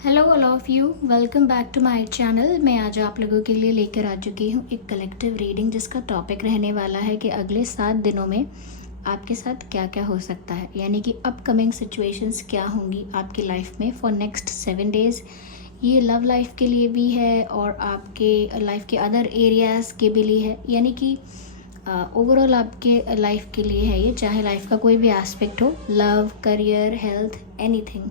Hello all of you, welcome back to my channel. मैं आज आप लोगों के लिए लेकर आ चुकी हूँ एक कलेक्टिव रीडिंग जिसका टॉपिक रहने वाला है कि अगले 7 दिनों में आपके साथ क्या क्या हो सकता है, यानी कि अपकमिंग सिचुएशंस क्या होंगी आपकी लाइफ में फॉर नेक्स्ट 7 डेज़। ये लव लाइफ के लिए भी है और आपके लाइफ के अदर एरियाज़ के भी लिए है, यानी कि ओवरऑल आपके लाइफ के लिए है ये, चाहे लाइफ का कोई भी एस्पेक्ट हो, लव, करियर, हेल्थ, एनीथिंग।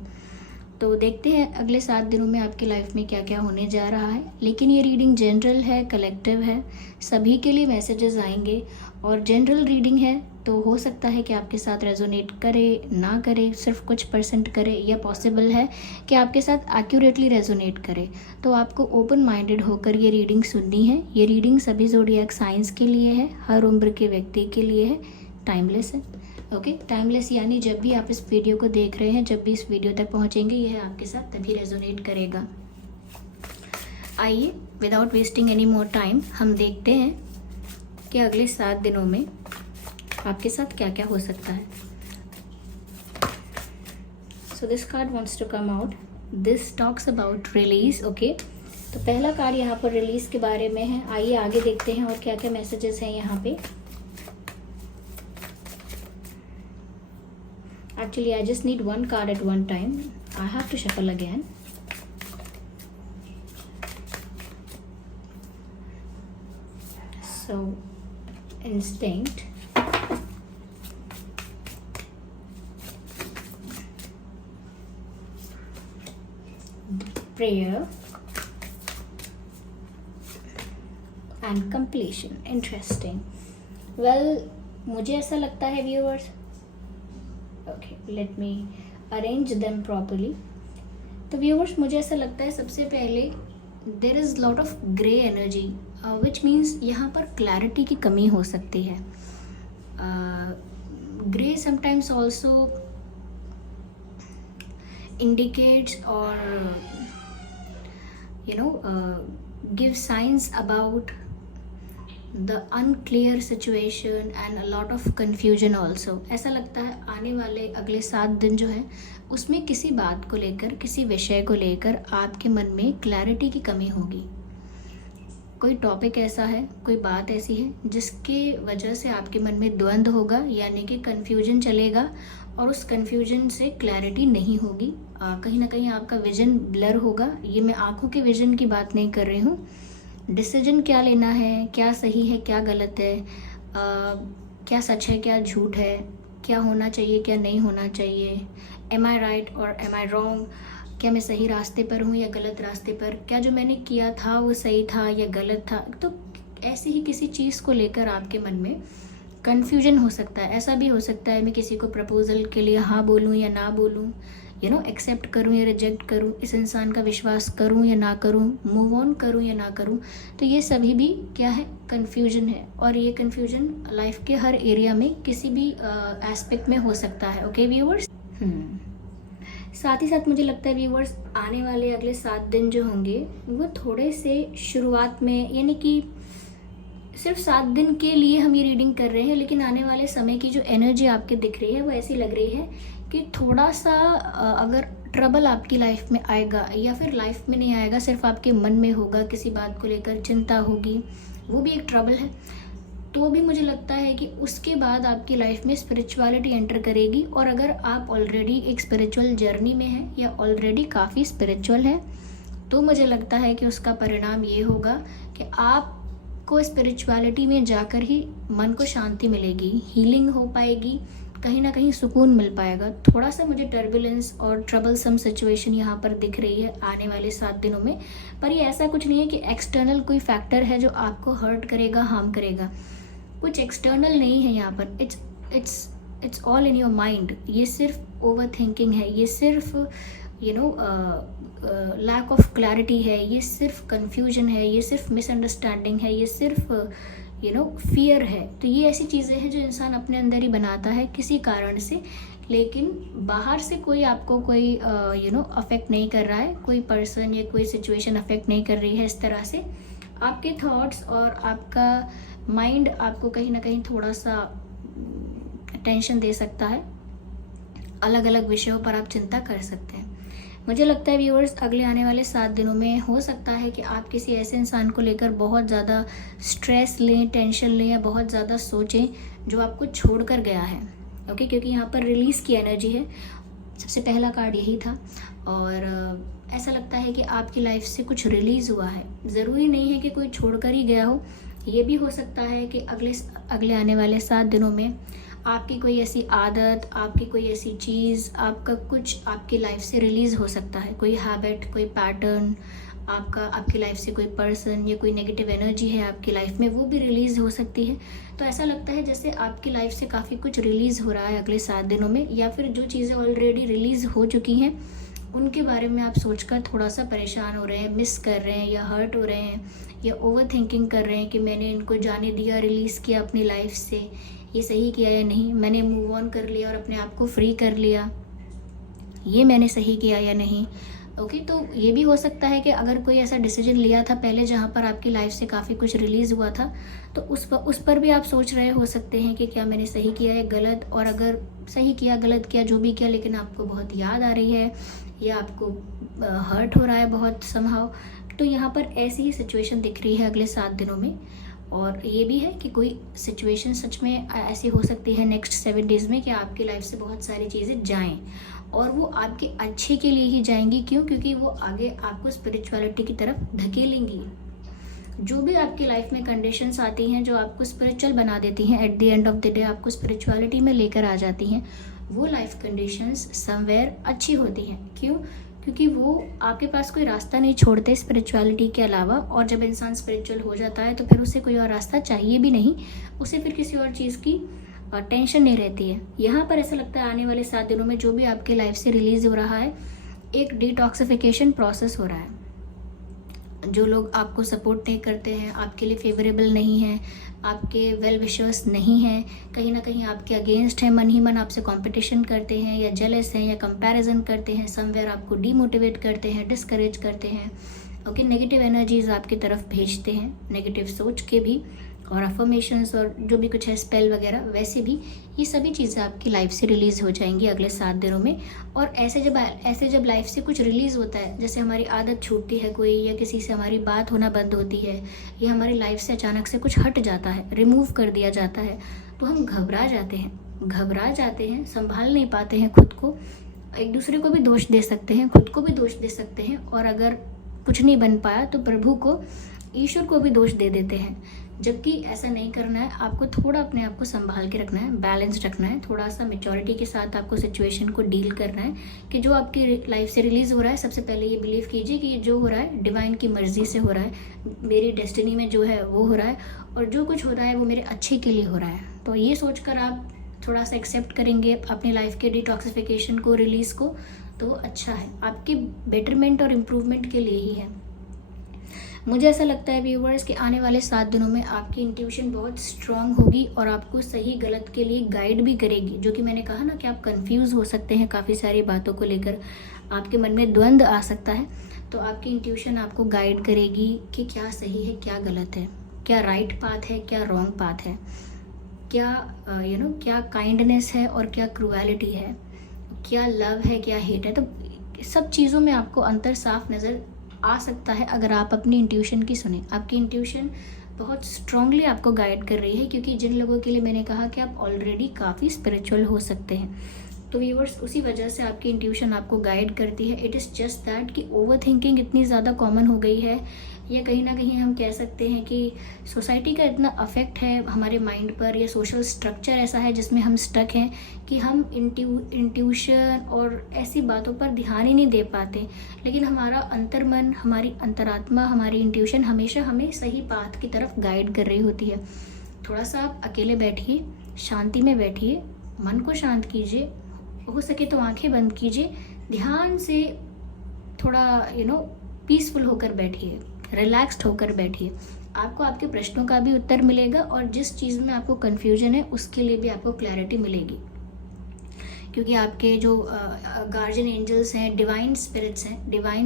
तो देखते हैं अगले 7 दिनों में आपकी लाइफ में क्या क्या होने जा रहा है। लेकिन ये रीडिंग जनरल है, कलेक्टिव है, सभी के लिए मैसेजेस आएंगे और जनरल रीडिंग है तो हो सकता है कि आपके साथ रेजोनेट करे ना करे, सिर्फ कुछ % करे, या पॉसिबल है कि आपके साथ एक्यूरेटली रेजोनेट करे। तो आपको ओपन माइंडेड होकर ये रीडिंग सुननी है। ये रीडिंग सभी ज़ोडिएक साइंस के लिए है, हर उम्र के व्यक्ति के लिए है, टाइमलेस है। ओके, टाइमलेस यानी जब भी आप इस वीडियो को देख रहे हैं, जब भी इस वीडियो तक पहुंचेंगे, यह आपके साथ तभी रेजोनेट करेगा। आइए without wasting any more time हम देखते हैं कि अगले 7 दिनों में आपके साथ क्या क्या हो सकता है। So this card wants to come out, this talks about release. Okay, तो पहला कार्ड यहाँ पर रिलीज के बारे में है। आइए आगे देखते हैं और क्या क्या मैसेजेस हैं यहाँ पे। Actually, I just need one card at one time. I have to shuffle again. So, instinct. Prayer. And completion. Interesting. Well, मुझे ऐसा लगता है viewers, okay, let me arrange them properly. तो व्यूअर्स, मुझे ऐसा लगता है सबसे पहले there is lot of grey energy, which means यहाँ पर क्लैरिटी की कमी हो सकती है। ग्रे समटाइम्स ऑल्सो इंडिकेट्स और give science about the unclear situation and a lot of confusion also। ऐसा लगता है आने वाले अगले 7 दिन जो है उसमें किसी बात को लेकर, किसी विषय को लेकर आपके मन में क्लैरिटी की कमी होगी। कोई टॉपिक ऐसा है, कोई बात ऐसी है जिसके वजह से आपके मन में द्वंद्व होगा, यानी कि कन्फ्यूजन चलेगा और उस कन्फ्यूजन से क्लैरिटी नहीं होगी। कहीं ना कहीं आपका विजन ब्लर होगा। ये मैं आँखों के विजन की बात नहीं कर रही हूँ। डिसीजन क्या लेना है, क्या सही है, क्या गलत है, क्या सच है, क्या झूठ है, क्या होना चाहिए, क्या नहीं होना चाहिए, एम आई राइट और एम आई रॉन्ग, क्या मैं सही रास्ते पर हूँ या गलत रास्ते पर, क्या जो मैंने किया था वो सही था या गलत था। तो ऐसी ही किसी चीज़ को लेकर आपके मन में कन्फ्यूजन हो सकता है। ऐसा भी हो सकता है मैं किसी को प्रपोजल के लिए हाँ बोलूँ या ना बोलूँ, एक्सेप्ट करूँ या रिजेक्ट करूँ, इस इंसान का विश्वास करूँ या ना करूँ, मूव ऑन करूँ या ना करूँ। तो ये सभी भी क्या है, कन्फ्यूजन है। और ये कन्फ्यूजन लाइफ के हर एरिया में किसी भी एस्पेक्ट में हो सकता है। ओके व्यूअर्स, साथ ही साथ मुझे लगता है व्यूअर्स, आने वाले अगले 7 दिन जो होंगे वो थोड़े से शुरुआत में, यानी कि सिर्फ 7 दिन के लिए हम ये रीडिंग कर रहे हैं, लेकिन आने वाले समय की जो एनर्जी आपके दिख रही है वो ऐसी लग रही है कि थोड़ा सा अगर ट्रबल आपकी लाइफ में आएगा या फिर लाइफ में नहीं आएगा, सिर्फ आपके मन में होगा, किसी बात को लेकर चिंता होगी, वो भी एक ट्रबल है। तो भी मुझे लगता है कि उसके बाद आपकी लाइफ में स्पिरिचुअलिटी एंटर करेगी। और अगर आप ऑलरेडी एक स्पिरिचुअल जर्नी में हैं या ऑलरेडी काफ़ी स्पिरिचुअल है, तो मुझे लगता है कि उसका परिणाम ये होगा कि आपको स्पिरिचुअलिटी में जाकर ही मन को शांति मिलेगी, हीलिंग हो पाएगी, कहीं ना कहीं सुकून मिल पाएगा। थोड़ा सा मुझे टर्बुलेंस और ट्रबलसम सिचुएशन यहाँ पर दिख रही है आने वाले 7 दिनों में। पर ये ऐसा कुछ नहीं है कि एक्सटर्नल कोई फैक्टर है जो आपको हर्ट करेगा, हार्म करेगा। कुछ एक्सटर्नल नहीं है यहाँ पर। It's all in your mind. ये सिर्फ ओवर थिंकिंग है, ये सिर्फ लैक ऑफ क्लैरिटी है, ये सिर्फ कन्फ्यूजन है, ये सिर्फ मिसअंडरस्टैंडिंग है, ये सिर्फ फियर है। तो ये ऐसी चीज़ें हैं जो इंसान अपने अंदर ही बनाता है किसी कारण से, लेकिन बाहर से कोई आपको कोई अफेक्ट नहीं कर रहा है, कोई पर्सन या कोई सिचुएशन अफेक्ट नहीं कर रही है इस तरह से। आपके थॉट्स और आपका माइंड आपको कहीं ना कहीं थोड़ा सा टेंशन दे सकता है। अलग अलग विषयों पर आप चिंता कर सकते हैं। मुझे लगता है व्यूअर्स अगले आने वाले 7 दिनों में हो सकता है कि आप किसी ऐसे इंसान को लेकर बहुत ज़्यादा स्ट्रेस लें, टेंशन लें या बहुत ज़्यादा सोचें जो आपको छोड़ कर गया है। ओके, क्योंकि यहाँ पर रिलीज़ की एनर्जी है, सबसे पहला कार्ड यही था। और ऐसा लगता है कि आपकी लाइफ से कुछ रिलीज़ हुआ है। ज़रूरी नहीं है कि कोई छोड़ कर ही गया हो, ये भी हो सकता है कि अगले आने वाले 7 दिनों में आपकी कोई ऐसी आदत, आपकी कोई ऐसी चीज़, आपका कुछ आपकी लाइफ से रिलीज़ हो सकता है। कोई हैबिट, कोई पैटर्न, आपकी लाइफ से कोई पर्सन या कोई नेगेटिव एनर्जी है आपकी लाइफ में, वो भी रिलीज़ हो सकती है। तो ऐसा लगता है जैसे आपकी लाइफ से काफ़ी कुछ रिलीज़ हो रहा है अगले 7 दिनों में, या फिर जो चीज़ें ऑलरेडी रिलीज़ हो चुकी हैं उनके बारे में आप सोचकर थोड़ा सा परेशान हो रहे हैं, मिस कर रहे हैं या हर्ट हो रहे हैं या ओवर थिंकिंग कर रहे हैं कि मैंने इनको जाने दिया, रिलीज़ किया अपनी लाइफ से, ये सही किया या नहीं, मैंने मूव ऑन कर लिया और अपने आप को फ्री कर लिया, ये मैंने सही किया या नहीं। ओके, तो ये भी हो सकता है कि अगर कोई ऐसा डिसीजन लिया था पहले जहाँ पर आपकी लाइफ से काफ़ी कुछ रिलीज़ हुआ था, तो उस पर भी आप सोच रहे हो सकते हैं कि क्या मैंने सही किया या गलत, और अगर सही किया, गलत किया, जो भी किया, लेकिन आपको बहुत याद आ रही है या आपको हर्ट हो रहा है बहुत समहाउ, तो यहाँ पर ऐसी ही सिचुएशन दिख रही है अगले 7 दिनों में। और ये भी है कि कोई सिचुएशन सच में ऐसी हो सकती है नेक्स्ट 7 डेज़ में कि आपकी लाइफ से बहुत सारी चीज़ें जाएं, और वो आपके अच्छे के लिए ही जाएंगी। क्यों? क्योंकि वो आगे आपको स्पिरिचुअलिटी की तरफ धकेलेंगी। जो भी आपकी लाइफ में कंडीशंस आती हैं जो आपको स्पिरिचुअल बना देती हैं, at the end of the day आपको स्पिरिचुअलिटी में लेकर आ जाती हैं, वो लाइफ कंडीशंस समवेयर अच्छी होती हैं। क्यों? क्योंकि वो आपके पास कोई रास्ता नहीं छोड़ते स्पिरिचुअलिटी के अलावा, और जब इंसान स्पिरिचुअल हो जाता है तो फिर उसे कोई और रास्ता चाहिए भी नहीं, उसे फिर किसी और चीज़ की टेंशन नहीं रहती है। यहाँ पर ऐसा लगता है आने वाले 7 दिनों में जो भी आपकी लाइफ से रिलीज़ हो रहा है, एक डिटॉक्सिफिकेशन प्रोसेस हो रहा है। जो लोग आपको सपोर्ट नहीं करते हैं, आपके लिए फेवरेबल नहीं हैं, आपके वेल विशर्स नहीं हैं, कहीं ना कहीं आपके अगेंस्ट हैं, मन ही मन आपसे कंपटीशन करते हैं या जेलस हैं या कंपैरिजन करते हैं, समवेयर आपको डीमोटिवेट करते हैं, डिस्करेज करते हैं। ओके, नेगेटिव एनर्जीज आपकी तरफ भेजते हैं, नेगेटिव सोच के भी, और अफर्मेशंस और जो भी कुछ है स्पेल वगैरह, वैसे भी ये सभी चीज़ें आपकी लाइफ से रिलीज़ हो जाएंगी अगले 7 दिनों में। और ऐसे जब लाइफ से कुछ रिलीज़ होता है, जैसे हमारी आदत छूटती है कोई, या किसी से हमारी बात होना बंद होती है, या हमारी लाइफ से अचानक से कुछ हट जाता है, रिमूव कर दिया जाता है, तो हम घबरा जाते हैं, संभाल नहीं पाते हैं खुद को, एक दूसरे को भी दोष दे सकते हैं, खुद को भी दोष दे सकते हैं, और अगर कुछ नहीं बन पाया तो प्रभु को, ईश्वर को भी दोष दे देते हैं। जबकि ऐसा नहीं करना है, आपको थोड़ा अपने आप को संभाल के रखना है, बैलेंस रखना है, थोड़ा सा मैच्योरिटी के साथ आपको सिचुएशन को डील करना है कि जो आपकी लाइफ से रिलीज़ हो रहा है, सबसे पहले ये बिलीव कीजिए कि ये जो हो रहा है डिवाइन की मर्जी से हो रहा है, मेरी डेस्टिनी में जो है वो हो रहा है, और जो कुछ हो रहा है वो मेरे अच्छे के लिए हो रहा है। तो ये सोचकर आप थोड़ा सा एक्सेप्ट करेंगे अपनी लाइफ के डिटॉक्सिफिकेशन को, रिलीज़ को, तो अच्छा है, आपके बेटरमेंट और इम्प्रूवमेंट के लिए ही है। मुझे ऐसा लगता है व्यूवर्स कि आने वाले 7 दिनों में आपकी इंट्यूशन बहुत स्ट्रांग होगी और आपको सही गलत के लिए गाइड भी करेगी। जो कि मैंने कहा ना कि आप कंफ्यूज हो सकते हैं काफ़ी सारी बातों को लेकर, आपके मन में द्वंद्व आ सकता है, तो आपकी इंट्यूशन आपको गाइड करेगी कि क्या सही है, क्या गलत है, क्या राइट पाथ है, क्या रॉन्ग पाथ है, क्या क्या काइंडनेस है और क्या क्रूएलिटी है, क्या लव है, क्या हेट है। तो सब चीज़ों में आपको अंतर साफ नज़र आ सकता है अगर आप अपनी इंट्यूशन की सुने। आपकी इंट्यूशन बहुत स्ट्रांगली आपको गाइड कर रही है, क्योंकि जिन लोगों के लिए मैंने कहा कि आप ऑलरेडी काफ़ी स्पिरिचुअल हो सकते हैं, तो व्यूअर्स उसी वजह से आपकी इंट्यूशन आपको गाइड करती है। इट इज़ जस्ट दैट कि ओवर थिंकिंग इतनी ज़्यादा कॉमन हो गई है, या कहीं ना कहीं हम कह सकते हैं कि सोसाइटी का इतना अफेक्ट है हमारे माइंड पर, या सोशल स्ट्रक्चर ऐसा है जिसमें हम स्टक हैं कि हम इंट्यूशन और ऐसी बातों पर ध्यान ही नहीं दे पाते। लेकिन हमारा अंतर्मन, हमारी अंतरात्मा, हमारी इंट्यूशन हमेशा हमें सही पाथ की तरफ गाइड कर रही होती है। थोड़ा सा आप अकेले बैठिए, शांति में बैठिए, मन को शांत कीजिए, हो सके तो आंखें बंद कीजिए, ध्यान से थोड़ा पीसफुल होकर बैठिए, रिलैक्स्ड होकर बैठिए। आपको आपके प्रश्नों का भी उत्तर मिलेगा, और जिस चीज़ में आपको कन्फ्यूजन है उसके लिए भी आपको क्लैरिटी मिलेगी, क्योंकि आपके जो गार्जियन एंजल्स हैं, डिवाइन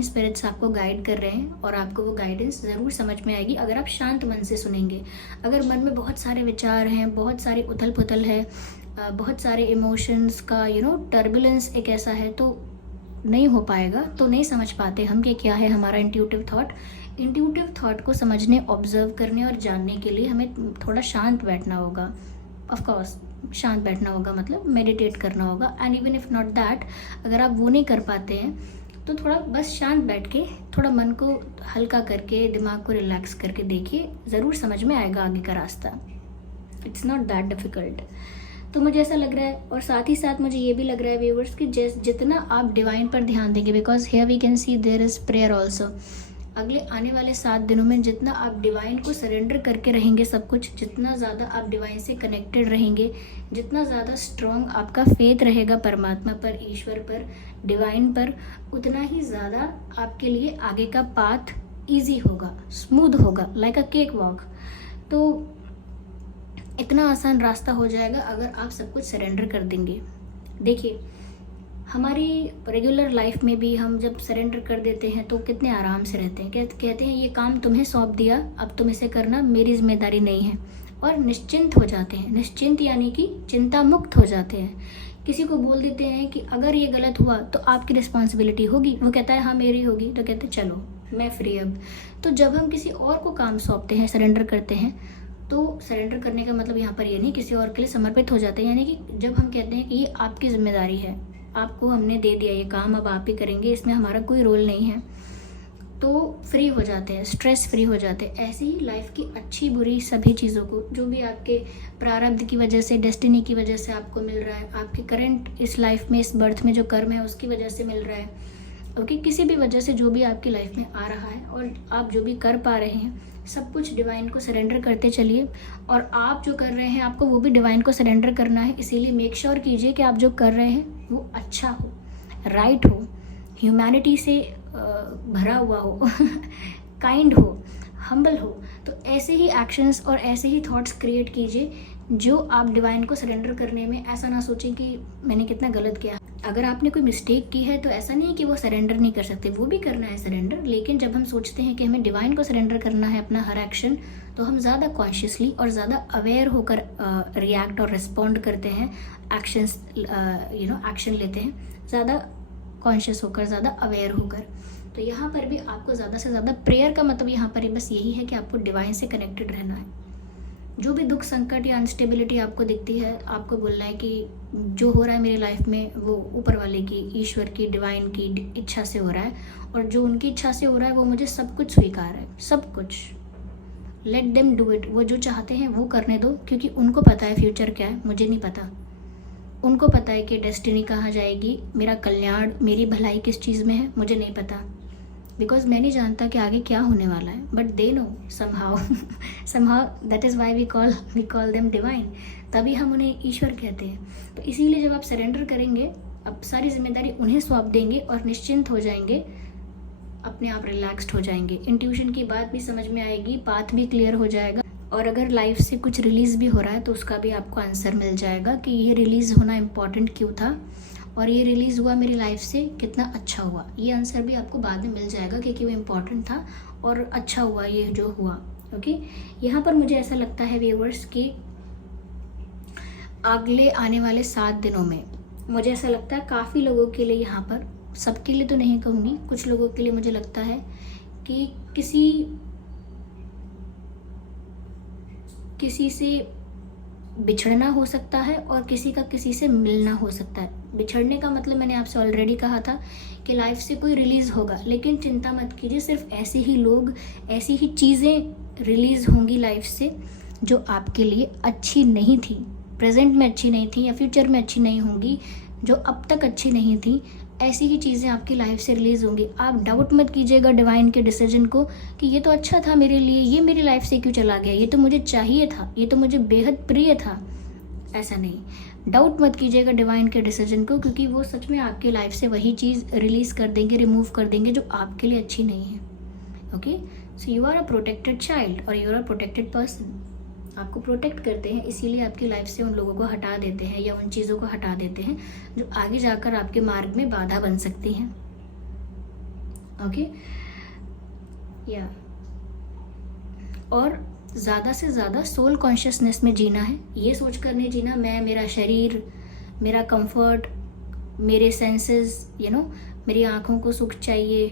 स्पिरिट्स आपको गाइड कर रहे हैं, और आपको वो गाइडेंस ज़रूर समझ में आएगी अगर आप शांत मन से सुनेंगे। अगर मन में बहुत सारे विचार हैं, बहुत सारी उथल पुथल है, बहुत सारे इमोशंस का टर्बुलेंस एक ऐसा है, तो नहीं हो पाएगा तो नहीं समझ पाते हम कि क्या है हमारा इंट्यूटिव थॉट। इंट्यूटिव थॉट को समझने, ऑब्जर्व करने और जानने के लिए हमें थोड़ा शांत बैठना होगा। ऑफ कोर्स शांत बैठना होगा मतलब मेडिटेट करना होगा। And even if not that, अगर आप वो नहीं कर पाते हैं तो थोड़ा बस शांत बैठ के थोड़ा मन को हल्का करके, दिमाग को रिलैक्स करके देखिए, ज़रूर समझ में आएगा आगे का रास्ता। It's not that difficult. तो मुझे ऐसा लग रहा है, और साथ ही साथ मुझे ये भी लग रहा है व्यूवर्स कि जितना आप डिवाइन पर ध्यान देंगे, because here we can see there is prayer also, अगले आने वाले 7 दिनों में जितना आप डिवाइन को सरेंडर करके रहेंगे सब कुछ, जितना ज़्यादा आप डिवाइन से कनेक्टेड रहेंगे, जितना ज़्यादा स्ट्रॉन्ग आपका फेथ रहेगा परमात्मा पर, ईश्वर पर, डिवाइन पर, उतना ही ज़्यादा आपके लिए आगे का पाथ ईजी होगा, स्मूथ होगा, लाइक अ केक वॉक। तो इतना आसान रास्ता हो जाएगा अगर आप सब कुछ सरेंडर कर देंगे। देखिए, हमारी रेगुलर लाइफ में भी हम जब सरेंडर कर देते हैं तो कितने आराम से रहते हैं। कहते हैं ये काम तुम्हें सौंप दिया, अब तुम इसे करना, मेरी जिम्मेदारी नहीं है, और निश्चिंत हो जाते हैं। निश्चिंत यानी कि चिंता मुक्त हो जाते हैं। किसी को बोल देते हैं कि अगर ये गलत हुआ तो आपकी रिस्पॉन्सिबिलिटी होगी, वो कहता है हाँ मेरी होगी, तो कहते हैं चलो मैं फ्री अब। तो जब हम किसी और को काम सौंपते हैं, सरेंडर करते हैं, तो सरेंडर करने का मतलब यहाँ पर ये नहीं किसी और के लिए समर्पित हो जाते हैं, यानी कि जब हम कहते हैं कि ये आपकी जिम्मेदारी है, आपको हमने दे दिया ये काम, अब आप ही करेंगे, इसमें हमारा कोई रोल नहीं है, तो फ्री हो जाते हैं, स्ट्रेस फ्री हो जाते हैं। ऐसे ही लाइफ की अच्छी बुरी सभी चीज़ों को, जो भी आपके प्रारब्ध की वजह से, डेस्टिनी की वजह से आपको मिल रहा है, आपके करंट इस लाइफ में, इस बर्थ में जो कर्म है उसकी वजह से मिल रहा है, ओके, किसी भी वजह से जो भी आपकी लाइफ में आ रहा है और आप जो भी कर पा रहे हैं, सब कुछ डिवाइन को सरेंडर करते चलिए। और आप जो कर रहे हैं आपको वो भी डिवाइन को सरेंडर करना है, इसीलिए मेक श्योर कीजिए कि आप जो कर रहे हैं वो अच्छा हो, राइट हो, ह्यूमैनिटी से भरा हुआ हो, काइंड हो, हम्बल हो। तो ऐसे ही एक्शंस और ऐसे ही थॉट्स क्रिएट कीजिए जो आप डिवाइन को सरेंडर करने में ऐसा ना सोचें कि मैंने कितना गलत किया। अगर आपने कोई मिस्टेक की है तो ऐसा नहीं है कि वो सरेंडर नहीं कर सकते, वो भी करना है सरेंडर, लेकिन जब हम सोचते हैं कि हमें डिवाइन को सरेंडर करना है अपना हर एक्शन, तो हम ज़्यादा कॉन्शियसली और ज़्यादा अवेयर होकर रिएक्ट और रिस्पॉन्ड करते हैं, एक्शंस एक्शन लेते हैं, ज़्यादा कॉन्शियस होकर, ज़्यादा अवेयर होकर। तो यहाँ पर भी आपको ज़्यादा से ज़्यादा प्रेयर का मतलब यहाँ पर बस यही है कि आपको डिवाइन से कनेक्टेड रहना है। जो भी दुख, संकट या अनस्टेबिलिटी आपको दिखती है, आपको बोलना है कि जो हो रहा है मेरी लाइफ में वो ऊपर वाले की, ईश्वर की, डिवाइन की इच्छा से हो रहा है, और जो उनकी इच्छा से हो रहा है वो मुझे सब कुछ स्वीकार है, सब कुछ। लेट देम डू इट, वो जो चाहते हैं वो करने दो, क्योंकि उनको पता है फ्यूचर क्या है, मुझे नहीं पता। उनको पता है कि डेस्टिनी कहाँ जाएगी, मेरा कल्याण, मेरी भलाई किस चीज़ में है, मुझे नहीं पता, बिकॉज मैं नहीं जानता कि आगे क्या होने वाला है, but they know somehow somehow, that is why we call them divine. तभी हम उन्हें ईश्वर कहते हैं। तो इसीलिए जब आप सरेंडर करेंगे, अब सारी जिम्मेदारी उन्हें सौंप देंगे और निश्चिंत हो जाएंगे, अपने आप रिलैक्स्ड हो जाएंगे, इंट्यूशन की बात भी समझ में आएगी, पाथ भी क्लियर हो जाएगा, और अगर लाइफ से कुछ रिलीज़ भी हो रहा है तो उसका भी आपको आंसर मिल जाएगा कि ये रिलीज़ होना इम्पॉर्टेंट क्यों था, और ये रिलीज़ हुआ मेरी लाइफ से कितना अच्छा हुआ। ये आंसर भी आपको बाद में मिल जाएगा कि क्यों इम्पॉर्टेंट था और अच्छा हुआ ये जो हुआ। ओके, यहाँ पर मुझे ऐसा लगता है व्यूवर्स कि अगले आने वाले 7 दिनों में मुझे ऐसा लगता है काफ़ी लोगों के लिए, यहाँ पर सबके लिए तो नहीं कहूँगी, कुछ लोगों के लिए मुझे लगता है कि किसी से बिछड़ना हो सकता है और किसी का किसी से मिलना हो सकता है। बिछड़ने का मतलब मैंने आपसे ऑलरेडी कहा था कि लाइफ से कोई रिलीज़ होगा, लेकिन चिंता मत कीजिए, सिर्फ ऐसे ही लोग, ऐसी ही चीज़ें रिलीज़ होंगी लाइफ से जो आपके लिए अच्छी नहीं थी, प्रेजेंट में अच्छी नहीं थी या फ्यूचर में अच्छी नहीं होंगी, जो अब तक अच्छी नहीं थी, ऐसी ही चीज़ें आपकी लाइफ से रिलीज़ होंगी। आप डाउट मत कीजिएगा डिवाइन के डिसीजन को कि ये तो अच्छा था मेरे लिए, ये मेरी लाइफ से क्यों चला गया, ये तो मुझे चाहिए था, ये तो मुझे बेहद प्रिय था। ऐसा नहीं, डाउट मत कीजिएगा डिवाइन के डिसीजन को, क्योंकि वो सच में आपकी लाइफ से वही चीज़ रिलीज़ कर देंगे, रिमूव कर देंगे जो आपके लिए अच्छी नहीं है। Okay, so you are a protected child और you are a protected person. आपको प्रोटेक्ट करते हैं, इसीलिए आपकी लाइफ से उन लोगों को हटा देते हैं या उन चीज़ों को हटा देते हैं जो आगे जाकर आपके मार्ग में बाधा बन सकती हैं। ओके, या और ज़्यादा से ज़्यादा सोल कॉन्शियसनेस में जीना है, ये सोच कर नहीं जीना मैं, मेरा शरीर, मेरा कंफर्ट, मेरे सेंसेस मेरी आँखों को सुख चाहिए,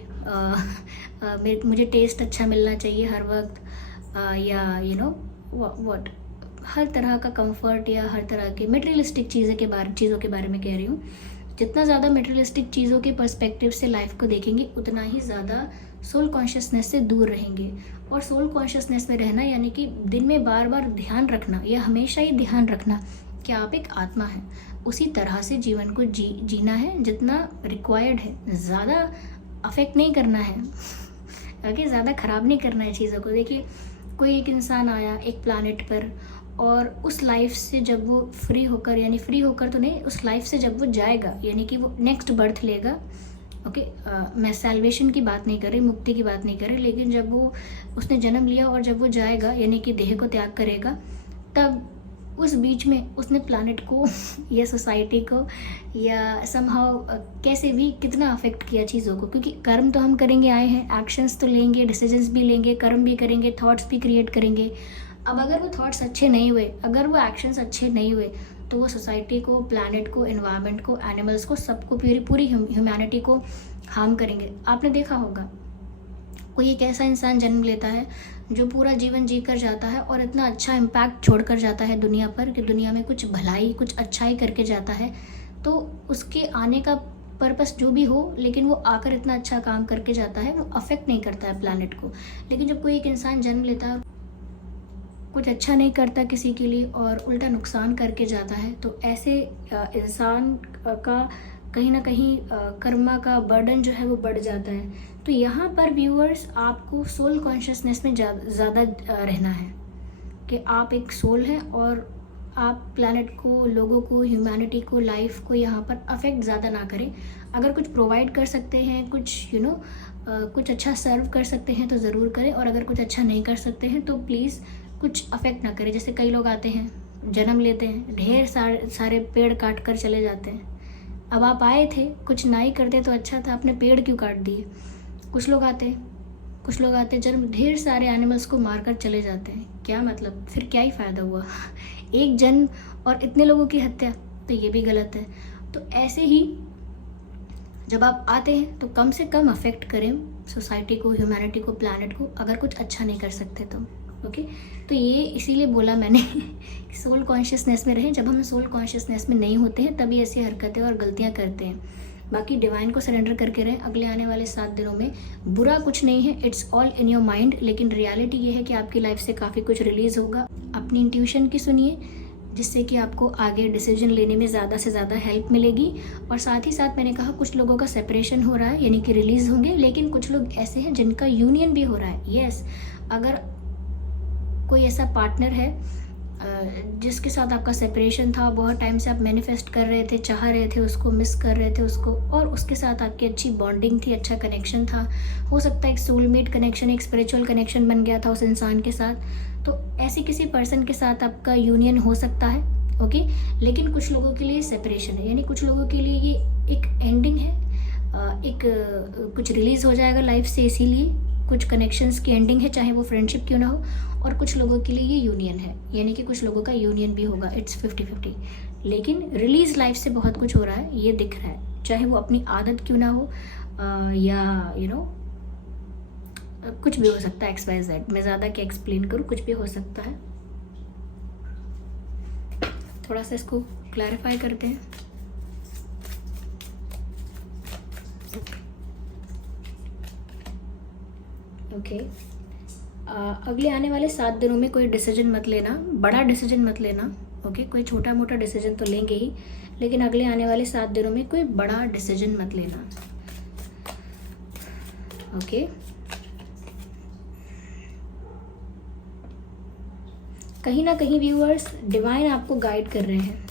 मुझे टेस्ट अच्छा मिलना चाहिए हर वक्त, या व्हाट, हर तरह का कंफर्ट या हर तरह के मटेरियलिस्टिक चीज़ों के बारे में कह रही हूँ। जितना ज़्यादा मटेरियलिस्टिक चीज़ों के पर्सपेक्टिव से लाइफ को देखेंगे उतना ही ज़्यादा सोल कॉन्शियसनेस से दूर रहेंगे। और सोल कॉन्शियसनेस में रहना यानी कि दिन में बार बार ध्यान रखना या हमेशा ही ध्यान रखना कि आप एक आत्मा है, उसी तरह से जीवन को जीना है जितना रिक्वायर्ड है। ज़्यादा अफेक्ट नहीं करना है, ओके, ज़्यादा ख़राब नहीं करना है चीज़ों को। देखिए, कोई एक इंसान आया एक प्लानेट पर, और उस लाइफ से जब वो फ्री होकर तो नहीं, उस लाइफ से जब वो जाएगा यानी कि वो नेक्स्ट बर्थ लेगा, ओके, मैं सैल्वेशन की बात नहीं कर रही, मुक्ति की बात नहीं कर रही, लेकिन जब वो उसने जन्म लिया और जब वो जाएगा यानी कि देह को त्याग करेगा, तब उस बीच में उसने प्लानेट को या सोसाइटी को या समहाउ कैसे भी कितना अफेक्ट किया चीज़ों को, क्योंकि कर्म तो हम करेंगे आए हैं, एक्शंस तो लेंगे, डिसीजंस भी लेंगे, कर्म भी करेंगे, थॉट्स भी क्रिएट करेंगे। अब अगर वो थॉट्स अच्छे नहीं हुए, अगर वो एक्शंस अच्छे नहीं हुए, तो वो सोसाइटी को, प्लैनेट को, एनवायरनमेंट को, एनिमल्स को, सबको, पूरी ह्यूमैनिटी को हार्म करेंगे। आपने देखा होगा कोई एक ऐसा इंसान जन्म लेता है जो पूरा जीवन जी कर जाता है और इतना अच्छा इम्पैक्ट छोड़ कर जाता है दुनिया पर कि दुनिया में कुछ भलाई, कुछ अच्छाई करके जाता है, तो उसके आने का पर्पस जो भी हो, लेकिन वो आकर इतना अच्छा काम करके जाता है, वो अफेक्ट नहीं करता है प्लैनेट को। लेकिन जब कोई एक इंसान जन्म लेता है, कुछ अच्छा नहीं करता किसी के लिए और उल्टा नुकसान करके जाता है, तो ऐसे इंसान का कहीं ना कहीं कर्मा का बर्डन जो है वो बढ़ जाता है। तो यहाँ पर व्यूअर्स, आपको सोल कॉन्शियसनेस में ज़्यादा रहना है कि आप एक सोल हैं और आप प्लैनेट को, लोगों को, ह्यूमैनिटी को, लाइफ को यहाँ पर अफेक्ट ज़्यादा ना करें। अगर कुछ प्रोवाइड कर सकते हैं, कुछ कुछ अच्छा सर्व कर सकते हैं तो ज़रूर करें, और अगर कुछ अच्छा नहीं कर सकते हैं तो प्लीज़ कुछ अफेक्ट ना करें। जैसे कई लोग आते हैं, जन्म लेते हैं, ढेर सारे पेड़ काट कर चले जाते हैं। अब आप आए थे, कुछ ना ही करते तो अच्छा था, आपने पेड़ क्यों काट दिए। कुछ लोग आते जन्म, ढेर सारे एनिमल्स को मारकर चले जाते हैं। क्या मतलब, फिर क्या ही फ़ायदा हुआ एक जन्म और इतने लोगों की हत्या, तो ये भी गलत है। तो ऐसे ही जब आप आते हैं तो कम से कम अफेक्ट करें सोसाइटी को, ह्यूमैनिटी को, प्लैनेट को, अगर कुछ अच्छा नहीं कर सकते तो, ओके। तो ये इसीलिए बोला मैंने सोल कॉन्शियसनेस में रहें। जब हम सोल कॉन्शियसनेस में नहीं होते हैं तभी ऐसी हरकतें और गलतियाँ करते हैं। बाकी डिवाइन को सरेंडर करके रहें। अगले आने वाले 7 दिनों में बुरा कुछ नहीं है, it's all in your mind. लेकिन रियलिटी ये है कि आपकी लाइफ से काफ़ी कुछ रिलीज़ होगा। अपनी इंट्यूशन की सुनिए, जिससे कि आपको आगे डिसीजन लेने में ज़्यादा से ज़्यादा हेल्प मिलेगी। और साथ ही साथ मैंने कहा, कुछ लोगों का सेपरेशन हो रहा है यानी कि रिलीज़ होंगे, लेकिन कुछ लोग ऐसे हैं जिनका यूनियन भी हो रहा है। यस, अगर कोई ऐसा पार्टनर है जिसके साथ आपका सेपरेशन था, बहुत टाइम से आप मैनिफेस्ट कर रहे थे, चाह रहे थे उसको, मिस कर रहे थे उसको, और उसके साथ आपकी अच्छी बॉन्डिंग थी, अच्छा कनेक्शन था, हो सकता है एक सोलमेट कनेक्शन, एक स्पिरिचुअल कनेक्शन बन गया था उस इंसान के साथ, तो ऐसे किसी पर्सन के साथ आपका यूनियन हो सकता है, ओके। लेकिन कुछ लोगों के लिए सेपरेशन है, यानी कुछ लोगों के लिए ये एक एंडिंग है, कुछ रिलीज़ हो जाएगा लाइफ से, इसीलिए कुछ कनेक्शंस की एंडिंग है, चाहे वो फ्रेंडशिप क्यों ना हो। और कुछ लोगों के लिए ये यूनियन है, यानी कि कुछ लोगों का यूनियन भी होगा, इट्स 50-50। लेकिन रिलीज लाइफ से बहुत कुछ हो रहा है, ये दिख रहा है, चाहे वो अपनी आदत क्यों ना हो, या कुछ भी हो सकता है, XYZ। मैं ज़्यादा क्या एक्सप्लेन करूँ, कुछ भी हो सकता है। थोड़ा सा इसको क्लैरिफाई करते हैं। ओके, अगले आने वाले 7 दिनों में कोई डिसीजन मत लेना, बड़ा डिसीजन मत लेना, ओके। कोई छोटा मोटा डिसीजन तो लेंगे ही, लेकिन अगले आने वाले 7 दिनों में कोई बड़ा डिसीजन मत लेना, ओके। कहीं ना कहीं व्यूअर्स, डिवाइन आपको गाइड कर रहे हैं।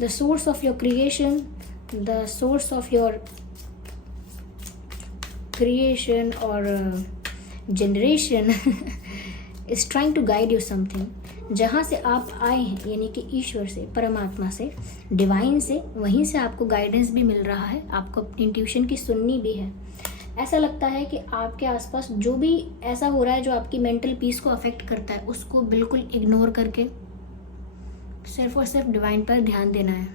The source of your creation, the source of your creation or generation is trying to guide you something। जहाँ से आप आए हैं यानी कि ईश्वर से, परमात्मा से, डिवाइन से, वहीं से आपको गाइडेंस भी मिल रहा है, आपको अपनी इंट्यूशन की सुननी भी है। ऐसा लगता है कि आपके आसपास जो भी ऐसा हो रहा है जो आपकी मेंटल पीस को अफेक्ट करता है, उसको बिल्कुल इग्नोर करके सिर्फ और सिर्फ डिवाइन पर ध्यान देना है,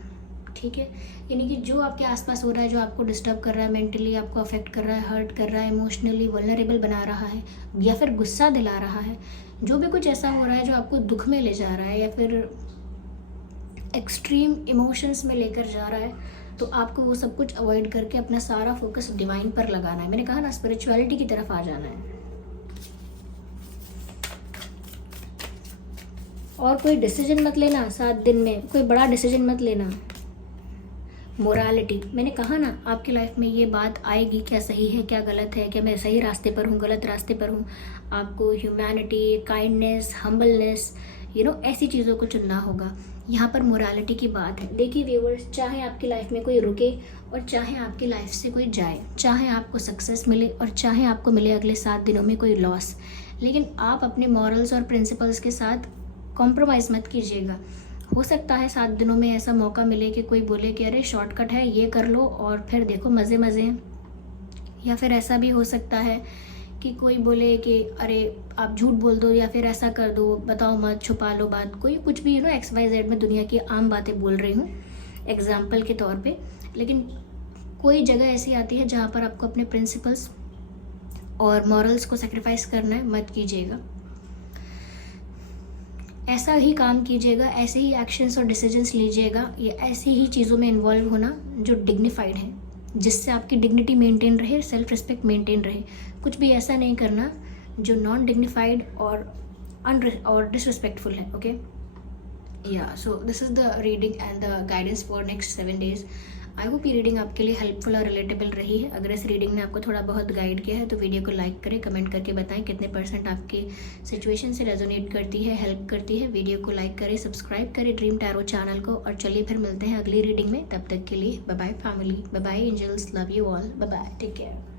ठीक है। यानी कि जो आपके आसपास हो रहा है, जो आपको डिस्टर्ब कर रहा है, मेंटली आपको अफेक्ट कर रहा है, हर्ट कर रहा है, इमोशनली वल्नरेबल बना रहा है या फिर गुस्सा दिला रहा है, जो भी कुछ ऐसा हो रहा है जो आपको दुख में ले जा रहा है या फिर एक्सट्रीम इमोशंस में लेकर जा रहा है, तो आपको वो सब कुछ अवॉइड करके अपना सारा फोकस डिवाइन पर लगाना है। मैंने कहा ना, स्पिरिचुअलिटी की तरफ आ जाना है। और कोई डिसीजन मत लेना 7 दिन में, कोई बड़ा डिसीजन मत लेना। मोरालिटी, मैंने कहा ना, आपकी लाइफ में ये बात आएगी, क्या सही है क्या गलत है, क्या मैं सही रास्ते पर हूँ गलत रास्ते पर हूँ। आपको ह्यूमैनिटी, काइंडनेस, हम्बलनेस, ऐसी चीज़ों को चुनना होगा। यहाँ पर मोरालिटी की बात है। देखिए व्यूअर्स, चाहे आपकी लाइफ में कोई रुके और चाहे आपकी लाइफ से कोई जाए, चाहे आपको सक्सेस मिले और चाहे आपको मिले अगले 7 दिनों में कोई लॉस, लेकिन आप अपने मॉरल्स और प्रिंसिपल्स के साथ कॉम्प्रोमाइज़ मत कीजिएगा। हो सकता है 7 दिनों में ऐसा मौका मिले कि कोई बोले कि अरे शॉर्टकट है, ये कर लो और फिर देखो मज़े मज़े हैं। या फिर ऐसा भी हो सकता है कि कोई बोले कि अरे आप झूठ बोल दो या फिर ऐसा कर दो, बताओ मत, छुपा लो बात, कोई कुछ भी XYZ में दुनिया की आम बातें बोल रही हूँ एग्जाम्पल के तौर पे। लेकिन कोई जगह ऐसी आती है जहाँ पर आपको अपने प्रिंसिपल्स और मॉरल्स को सेक्रीफाइस करना है, मत कीजिएगा। ऐसा ही काम कीजिएगा, ऐसे ही एक्शंस और डिसीजंस लीजिएगा, या ऐसी ही चीज़ों में इन्वॉल्व होना जो डिग्निफाइड है, जिससे आपकी डिग्निटी मेंटेन रहे, सेल्फ रिस्पेक्ट मेंटेन रहे। कुछ भी ऐसा नहीं करना जो नॉन डिग्निफाइड और डिसरिस्पेक्टफुल है। ओके, या so this is the reading and the guidance for next 7 days. I hope ये रीडिंग आपके लिए हेल्पफुल और रिलेटेबल रही है। अगर इस रीडिंग ने आपको थोड़ा बहुत गाइड किया है तो वीडियो को लाइक करें, कमेंट करके बताएं कितने % आपकी सिचुएशन से रेजोनेट करती है, हेल्प करती है। वीडियो को लाइक करें, सब्सक्राइब करें ड्रीम टैरो चैनल को, और चलिए फिर मिलते हैं अगली रीडिंग में। तब तक के लिए bye bye family, bye bye angels, love you all, bye bye, take care.